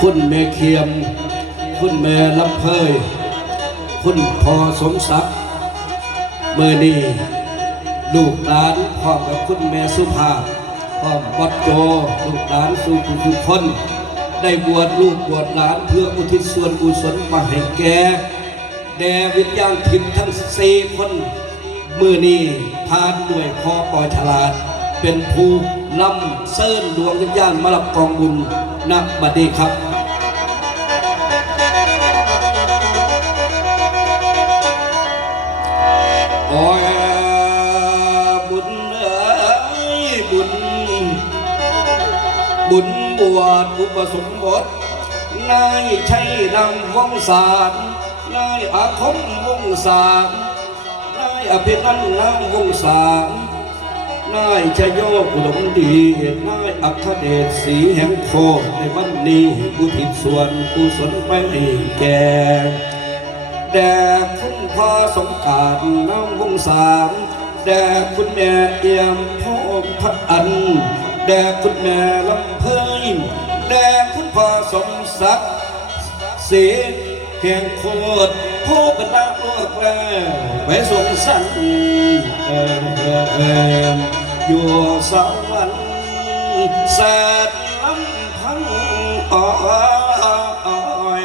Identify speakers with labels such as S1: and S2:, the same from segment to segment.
S1: คุณแม่เคียม คุณแม่ลำเพย คุณพอสมศักดิ์เมื่อนี้ลูกหลานพร้อมกับคุณแม่สุภาพพร้อมบัดโจลูกหลานสู่ทุกๆคน ได้บวชลูกบวชหลานเพื่ออุทิศส่วนกุศลมาให้แก่แด่วิญญาณทิพย์ทั้งสี่คนมือนี้พานด้วยพอปอฉลาด เป็นผู้ลำเซิร์นดวงวิญญาณมารับกองบุญ นักบัดนี้ครับโอ้ยบุญเอ้ยบุญ บุญบวชอุปสมบทนายชัยนำวงศารนายอาคมวงศารนายอภินันท์นำวงศาร นายชโยอุดมดีนายอัคเดชศรีแห่งโคตรในวันนี้อุทิศส่วนกุศลไปให้แก่แด่คุณพ่อสงการน้องวงสามแด่คุณแม่เอี่ยมพ่อพัดอัน แด่คุณแม่ลำเพยแด่คุณพ่อสมศักดิ์เสียเพียงโคตรผู้บรรดาลูกแม่ไปส่งสันเออเออเอออยู่สว รรค์แสนลำพันอ้อย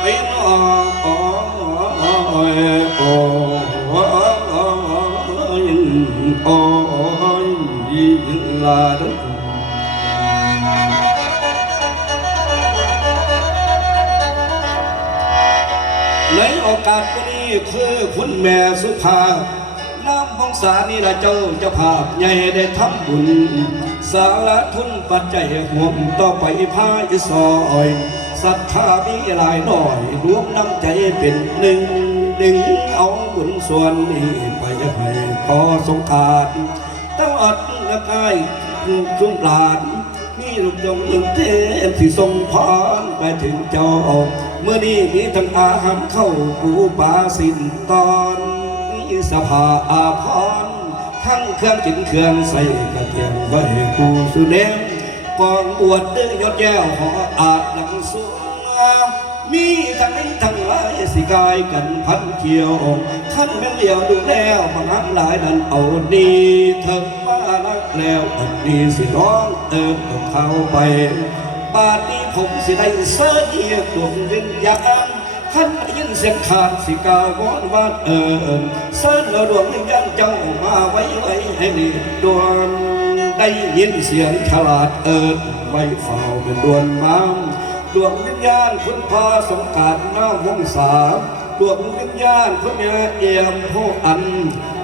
S1: ไปน้ นโอกาสนี้คือคุณแม่สุภาน้ำพงษานี่ละเจ้าจ้าภาพใหญ่ได้ทำบุญ สารทุนปัจจัยห่วมต่อไปพายซอยศรัทธามีหลายหน่อยรวมน้ำใจเป็นหนึ่งดึงเอาบุญส่วนนี้ไปให้พอสงการตลอดละกายจุ่มปลานมีลูกยงหนึ่งเทพที่ทรงพรไปถึงเจ้า เมื่อนี้มีทั้งอาหารเข้าปูปลาสินตอนมีสภาอาพรทั้งเครื่องจินเครื่องใส่กระเทียมไว้กูสุเนมกองบวชเดือยอดแย้วหออาจหลังสูงมีทั้งนี้ทั้งหลายสิกายกันพันเขียวขั้นแม่นเหลียวดูแล้วบางครั้งหลายนั้นเอาดีเถิดมาลักแล้วอันนี้สิร้องเติมกับเขาไป บาดนี้ผมสิได้เสื้อเอียดวงวิญญาณท่านได้ยินเสียงขาดสิกาววอนวานเอิญเสื้อเราดวงวิญญาณเจ้ามาไว้ไว้ให้ดีดวงได้ยินเสียงฉลาดเอิญไว้เฝ้าเป็นดวนมามดวงวิญญาณคุณพ่อสงการหน้าวงศาดวงวิญญาณคุณแม่เอี่ยมผู้อัน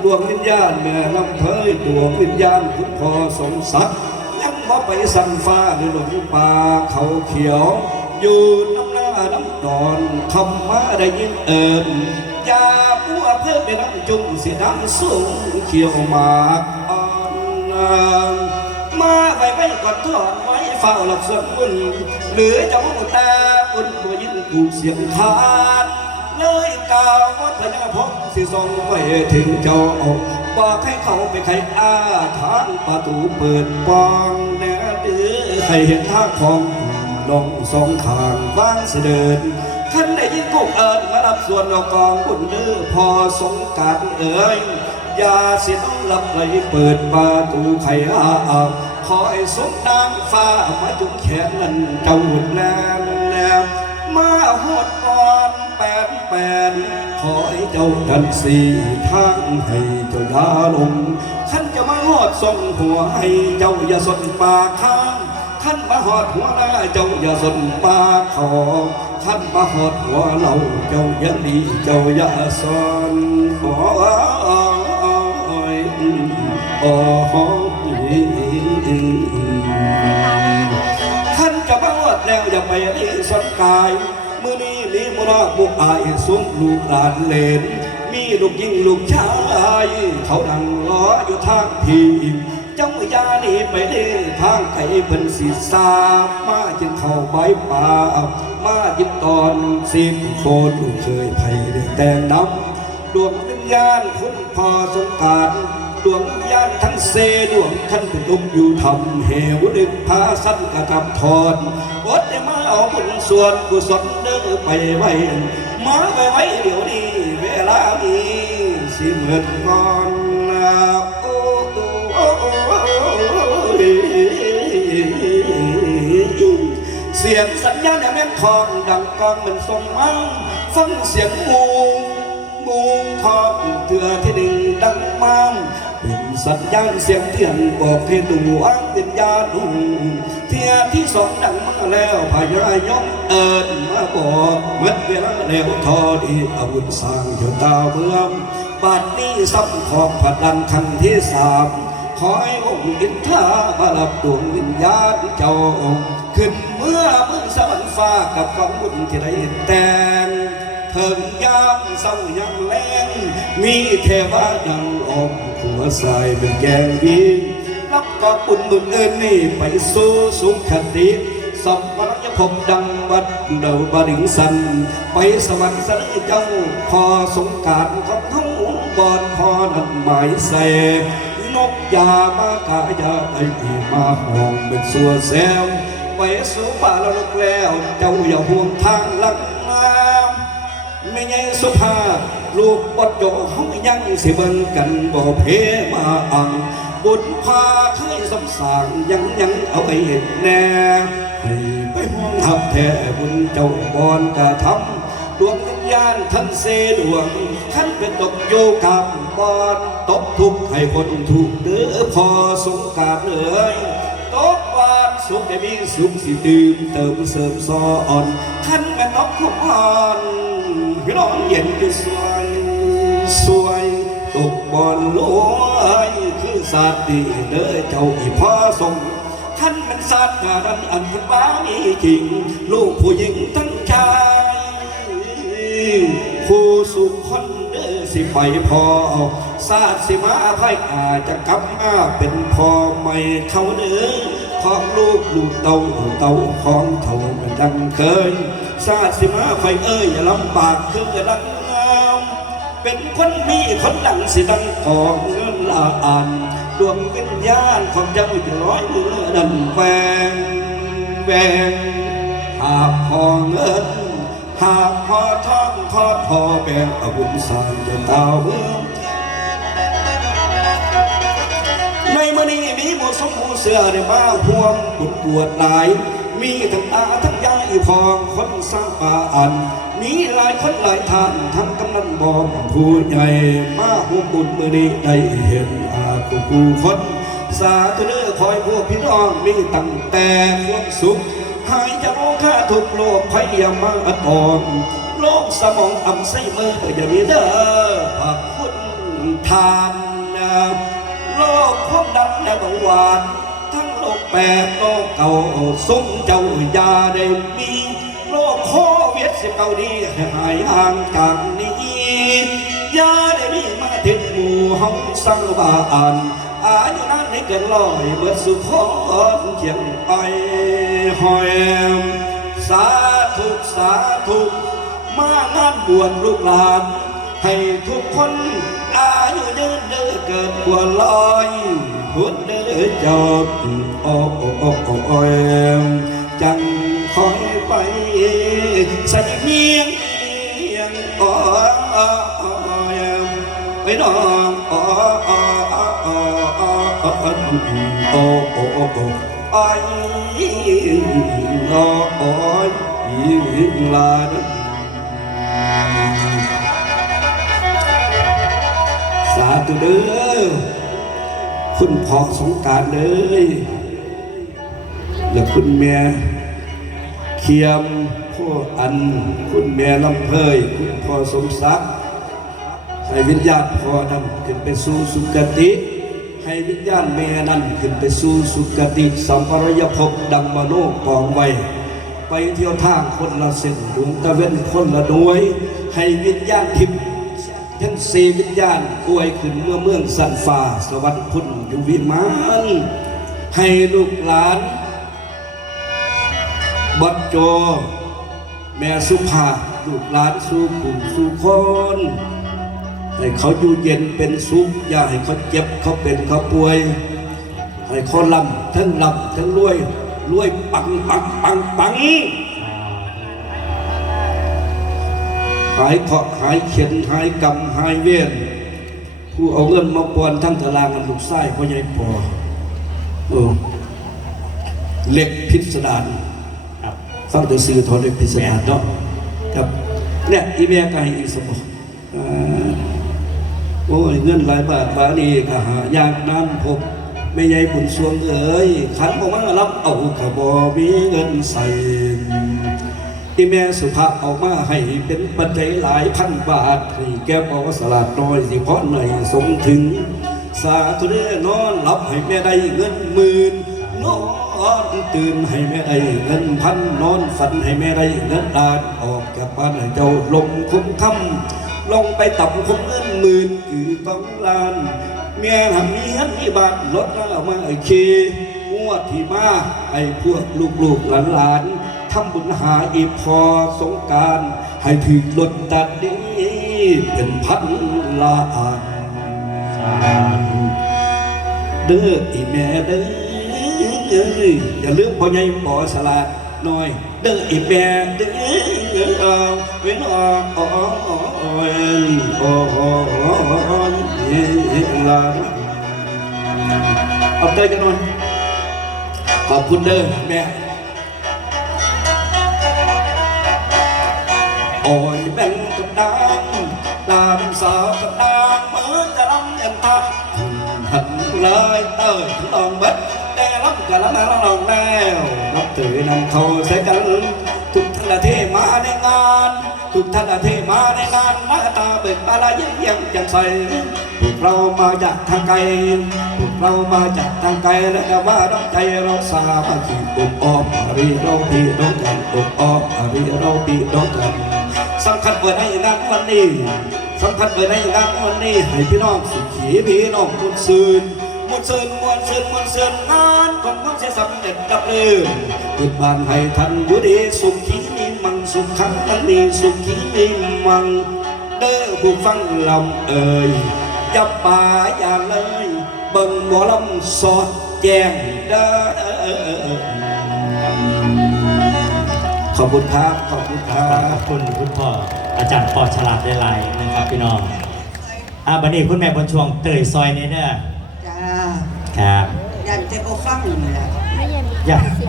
S1: ดวงวิญญาณแม่ลำเพยดวงวิญญาณคุณพ่อสมศักดิ์ ยังมาไปสั่งฟ้าหรือหลงป่าเขาเขียว อยู่น้ำหน้าน้ำนอนคำมาได้ยินเอิญยาปัวเพื่อไปน้ำจุ่มเสียน้ำสูงเขียวมากอ่อนมาไปไปกอดทอดไว้เฝ้าหลับส่วนบุญหรือจ้าตาอุ่นบ่ยินกูเสียงทาน เลยกล่าวว่าพญาพงสิส่งไปถึงเจ้าบอกให้เขาไปไขอาทางประตูเปิดปองแน่ดื้อให้เห็นทางของลงสองทางบ้างเสดินขันได้ยินกุกเอิญมารับส่วนเอากองบุญเด้อพอสงการเอ๋ยยาสิต้องรับไหลเปิดประตูไขอาขอให้สมนางฟ้ามาจุงแขนนั้นเจ้าหุ่นแลนแลมมาหดก่อน แปดแปดขอให้เจ้าดันสี่ทางให้เจ้าอยาลงขันจะมาหอดส่งหัวให้เจ้าอย่าสนปากข้างขันมาหอดหัวหน้าเจ้าอย่าสนปากขอขันมาหอดหัวเราเจ้าอย่าดีเจ้าอย่าสนโอ้ยโอ้ยท่านจะมาวัดแล้วอย่าไปรีสนกาย ราบุกอายซุ้มลูกหลานเลน มีลูกยิงลูกชาย เขานั่งล้ออยู่ทางพีเจ้าอยานีไปเด้ทางไก่เพิ่นสีสาบมาจึงเข้าใบป่า มาจิตตอนสิบโคตรเคยไผ่ได้แต่งน้ำดวงวิญญาณคุณพอสงการ ดวงวิญาณทั้งเซดวงท่านเป็นตุกอยู่ทำเหวดึกพาสั้นกระทำทอนอดได้มาเอาบุญส่วนกุศลเด้อไปไว้มาไว้ไว้เดี๋ยวนี้เวลานี้สิเหมือนก่อนนะโอ้โอ้โอ้เสียงสัญญาณแม่นทองดังกองเหมือนทรงมังฟังเสียงงูงูทองเถื่อที่หนึ่งดังมัง สัญญาณเสียงเทียนบอกให้ดูอังเป็นญาดูเทียที่สองดังมาแล้วพญายมเอิญมาบอกเมื่อเวลาแล้วทอดีอาวุธสร้างอยู่ตาเมืองบัดนี้ซ้ำของผัดดันคันที่สามขอให้องค์อินทามารับดวงวิญญาณเจ้าขึ้นเมื่อมึงสวรรค์ฟ้ากับกองบุญที่ได้แต่งเถิงยามเศร้ายามแรงมีเทวาดังออก หัวสายเป็นแกงดีรับกอบบุญบุญเอินนี่ไปสู่สุขคติสัมปรยภพดังวัดเดาบดิงสัน ไปสวรรค์สันเจ้าพอสงการของเขาบอนพอนันหมายใส่นกยามากายาไอมาห้องเป็นสัวแซวไปสู่ป่าละลกแล้ว เจ้าอย่าห่วงทางลัก ไม่ไงสุภา ลูกบดโยห้องยังสิเบิ่งกันบ่เพมาอัง บุญพาเคยสำสางยังยังเอาไว้เห็นแน่ให้ไปห้องทับแท้บุญเจ้าบอนกระทำดวงวิญญาณท่านเสดวงท่านเป็นตกโยกับบอนตบทุกข์ให้คนถูกเด้อพอสงการเลยตบวานสุขได้มีสุขสิตื่นเติมเสริมซออ่อนท่านแม่นกคุ้มอ่อน พี่น้องเย็นจะสวยสวยตกบอลลอยคือศาสตร์ดีเด้อเจ้าอีพ่อทรงท่านเป็นศาสตการันอันเป็นบ้ามีจริง ลูกผู้หญิงทั้งชายผู้สุขคนเด้อสิไปพอศาสตสิมาไพ่อาจจะกลับมาเป็นพ่อไม่เขาเด้อของลูกลูกเต่าเต่าของเขาเป็นดังเคย ชาติสิมาไฟเอ้ยอย่าลำบากคือจะดังงามเป็นคนมีคนดังสิดังของเงินลาอันดวงวิญญาณของเจ้าจะร้อยเมื่อดันแหวงแหวงหาพอเงินหาพอทองทอดพอแบงอาบุญสร้างเดินตาเมือในมือนี้มีหมูสมหูเสือได้มาห่วงปวดปวดหลาย มีทั้งตาทั้ง ยายพองคนสร้างป่าอัน มีหลายคนหลายท่านทั้งกำนันบอกผู้ใหญ่มาห่วงบุญมือนี้ได้เห็นอาคูผู้คนสาธุเด้อคอยพวกพี่น้องมีตั้งแต่ความสุขหายจากโรคข้าทุกโรคภัยอยามาตอมโรคสมองอัมไซเมอร์อย่ามีเด้อพระคุณทานโรคความดันและเบาหวาน แปดโรคเก่าสมเจ้ายาได้มีโรคโควิดสิบเก้านี้ให้หายห่างจากนี้ยาได้มีมาถึงหมู่ห้องสังบาลอายุนั้นให้เกินร้อยเบิดสุขอนเขียงไปหอยสาธุสาธุมางานบวชลูกหลาน ให้ทุกคนอายุยืนเด้อเกิดกว่าลอยหุ่นเด้อจอบโอ้โอ้โอ้โอ้โอ้จังคอยไปใส่เมียงเมียงโอ้โอ้โอ้ไปน้องโอ้โอ้โอ้โอ้โอ้โอ้โอ้โอ้ออ้ไอ้โอ้โอ้ยลาาธุเด้อคุณพ่อสงการเลยและคุณแม่เคียมพ่ออัน คุณแม่ลำเพยคุณพ่อสมศักดิ์ให้วิญญาณพ่อนั้นขึ้นไปสู่สุคติ ให้วิญญาณแม่นั้นขึ้นไปสู่สุคติสัมปรายภพดังมโนกองไว้ไปเที่ยวทางคนละเส้นดวงตะเว้นคนละหน่วย ให้วิญญาณทิพ ย์ทั้งสี่วิญญาณอวยขึ้นเมื่อเมืองสันฟ้าสวรรค์พุ่นอยู่วิมานให้ลูกหลานบัดโจ แม่สุภาลูกหลานสู่กลุ่มสู่คนให้เขาอยู่เย็นเป็นสุขอย่าให้เขาเจ็บเขาเป็นเขาป่วย ให้เขาลำทั้งลำทั้งรวยรวยปังปังปังปัง หายเคราะห์หายเข็นหายกรรมหายเวรผู้เอาเงินมาปวนทั้งตารางกันลูกไส้พ่อใหญ่ปอเออเหล็กพิสดาร
S2: ครับ
S1: ฟังแต่สื่อโทรเลยพิสดารเนาะครับเนี่ยอีเมียก็ให้อีกสมองอ่าโอ้ยเงินหลายบาทบาทนี่ก็หายากน้ำพบไม่ใหญ่บุญสวงเอ๋ยขันบอกมารับเอาขบอมีเงินใส่ อีแม่สุภาพเอามาให้เป็นปัจจัยหลายพันบาทให้แก้ปอสลาดน้อยสิเพราะหน่อยสงถึง สาธุเด้นอนหลับให้แม่ได้เงินหมื่นนอนตื่นให้แม่ได้เงินพันนอนฝันให้แม่ได้เงินล้านออกจากบ้านให้เจ้าลงคุ้มคำลงไปตับคุ้มเงินหมื่นคือต้องล้านเมียทำเมียมีบาทรถแล้วมาไอ้เคงวดที่มาไอ้พวกลูกๆหลานๆำบุญหาอีพอสงการให้ถึงรถตัดดีเป็นพันล้านเด้ออีแม่เด้ออย่าลืมพ่อใหญ่ปอสลาดหน่อย เด้ออีแม่เด้อเว้นออออกเวนออกลาเอาเต้ยกันหน่อยขอบคุณเด้อแม่ โอ้ยเป็นกระดังตามสาวกระดังเมือจะรำยังทางหันเลยเต้ยลองบ็ดแต่รำกันแล้วมาลองแล้วนับถือนำเขาใส่กันทุกท่านที่มาในงาน ทุกท่านที่มาในงานหน้าตาเบิกบานยิ้มแย้มแจ่มใสพวกเรามาจากทางไกลพวกเรามาจากทางไกลและก็ว่าน้ำใจเราสามัคคีอบอ้อมอารีเราพี่น้องกันอบอ้อมอารีเราพี่น้องกัน สำคัญเปิดให้งานวันนี้สำคัญเปิดให้งานวันนี้ให้พี่น้องสุขีพี่น้องมุนซืนมุนซืนมวนซืนมวนซืนงานของเขาจะสำเร็จกับเรื่องปิดบ้านให้ทันอยู่ดีสุขีมีมังสุขขันมันมีสุขีมีมัง เด้อผู้ฟังลำเอ่ยอย่าป่าอย่าเลยเบิ่งหมอลำสอดแจ้งเด้อขอบคุณครับ ขอบคุณค
S2: ข
S1: รั
S2: อบบคุณคุณพ่ออาจารย์ปอฉลาดได้หลายนะครับพี่น้องอ่าบันนี้คุณแม่บนช่วงเตยซอยนี้เด้อ
S3: จ้า
S2: ครับ
S3: อยากจะก็ฟังนี่แหละ
S4: ไม่เย็น
S2: อย่า
S4: เ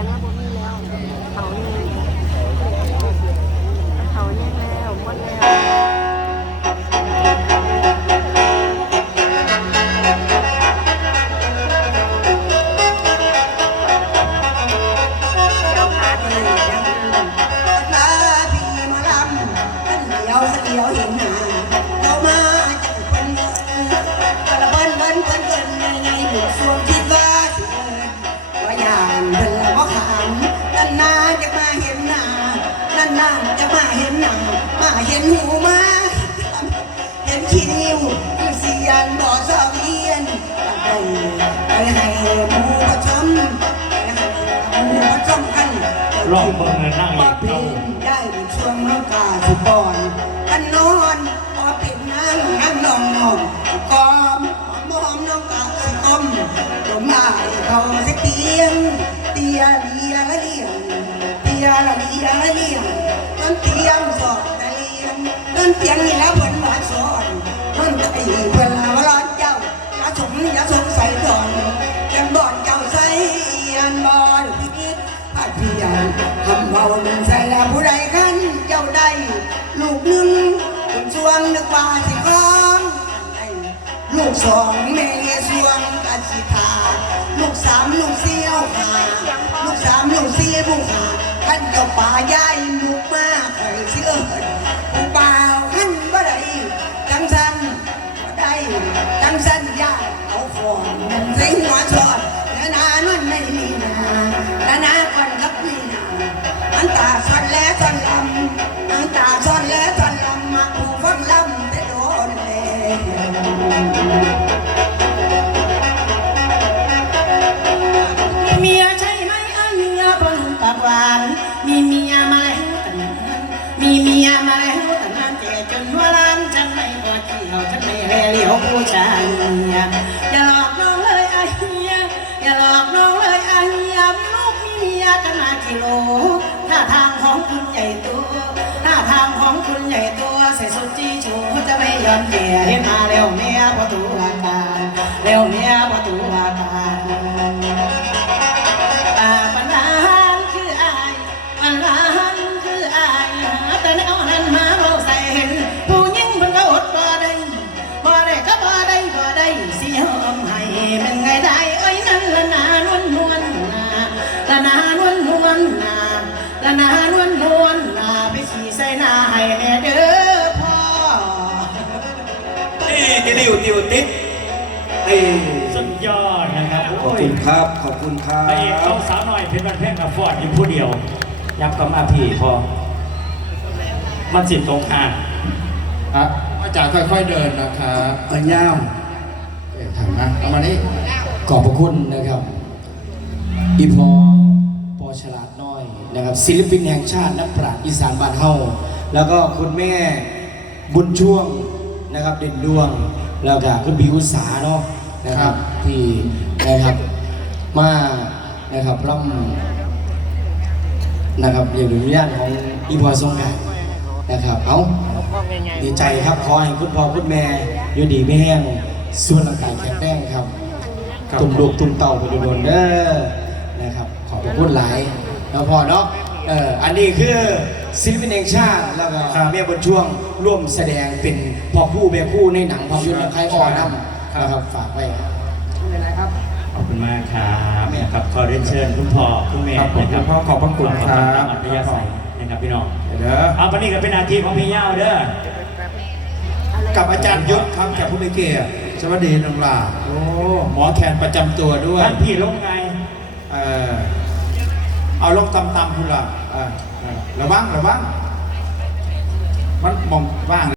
S4: ล
S3: องเบิ่
S2: งเงินนั่งอี
S3: ว่าเพล
S2: เอา
S3: งได้ในช่วงน้อกาสุบอนกันนอนพอเป็นนางนั่งนองนอนกอมมอมน้องกาสิกอมลมหาเขาสิเตียงเตียเลียละเลียงเตียละเลียละเลียงนั่นเตียงสอดตะเลียงนั่นเตียงนี่แล้วเพิ่นมาสอนนั่นไอ้เพิ่นล ษอาเพียงคำเบานั้นใส่ล้วผู้ใดขันเจ้าได้ ลูกหนึ่งคนสวงนึกว่าสิข้องได้ลูกสองแม่สวงกันสิทาลูกสามลูกสี่เอาหาลูกสามลูกสี่ผู้หาขันเจ้าป่าย้ายลูกมาใครเชื่อผู้เปล่าขันบ่ได้จังสันบ่ได้จังสันยายเอาของนั่นใส่หัวชอ อันตาซ่อนแล้ว
S5: จะไม่ยอมเจียเห็นมาแล้วเมียประตูอาการแล้วเมียประตูอาการตาปัญหาคืออายปัญหาคืออายหาแต่แนวนั้นมาเราใส่เห็น ผู้หญิงมันก็อดบ่ได้บ่ได้ก็บ่ได้บ่ได้สิยอมให้เป็นไงได้เอ้ยนั่นละนานวลนวลนาละนานวลนวลนาละนานวลนวลนาไปขี่ใส่หน้าให้แม่เด้อ
S1: ติวติวติดนี่
S6: สุดยอดนะครับ
S1: ขอบคุณครับ ขอบคุณครั
S6: ไปเอกเอาสาวหน่อยเพชรวันแพ่งกับฟอร์ดอยู่ผู้เดียวยับกับมาพี่พอ มันสิบตรงข้าง
S2: ครับอาจารย์ค่อย ๆเดินนะครับ
S1: อันยาว
S2: เอ๊ะถังนะเอามานี่
S7: ขอบพระคุณนะครับ อีพอปอฉลาดน้อยนะครับ ศิลปินแห่งชาตินักปราชญ์อีสานบ้านเฮาแล้วก็คุณแม่บุญช่วงนะครับเด่นดวง แล้วก็คุณบิวสาเนาะนะครับที่นะครับมานะครับร่ำนะครับเรียกดูญาติของอีพอทรงไก่นะครับเอาดีใจครับขอให้คุณพ่อคุณแม่อยู่ดีไม่แห้งส่วนร่างกายแข็งแรงครับตุ่มลูกตุ่มเต่าไปโดนๆเด้อนะครับขอบพระคุณหลายแล้วพอเนาะเอออันนี้คือศิลปินแห่งชาติแล้วก็เมียบนช่วงร่วมแสดงเป็น พ่อคู่แม่คู่ในหนังภาพยนตร์ใครอ่อนำนะครับฝากไว้
S6: ขอบคุณมากครับนะครับขอเรียนเชิญคุณพ่อคุณแม่
S2: ครับผม
S6: นะ
S2: คุณพ่อขอบพระคุณครับ
S6: ตามอัธยาศัยนะครับพี่น้อง
S2: เดี๋ยว
S6: เอาปนี้ก็เป็นหนาทีของพี่ย่าวเด้อ
S2: กับอาจารย์ยศครับแขกผู้มีเกียรติสวัสดีน้องลาโอ้หมอแคนประจำตัวด้วย
S6: ท่านพี่ลงไง
S2: เออเอาลงตำๆคุณล่ะเออเออระวังระวังมันมองว่าง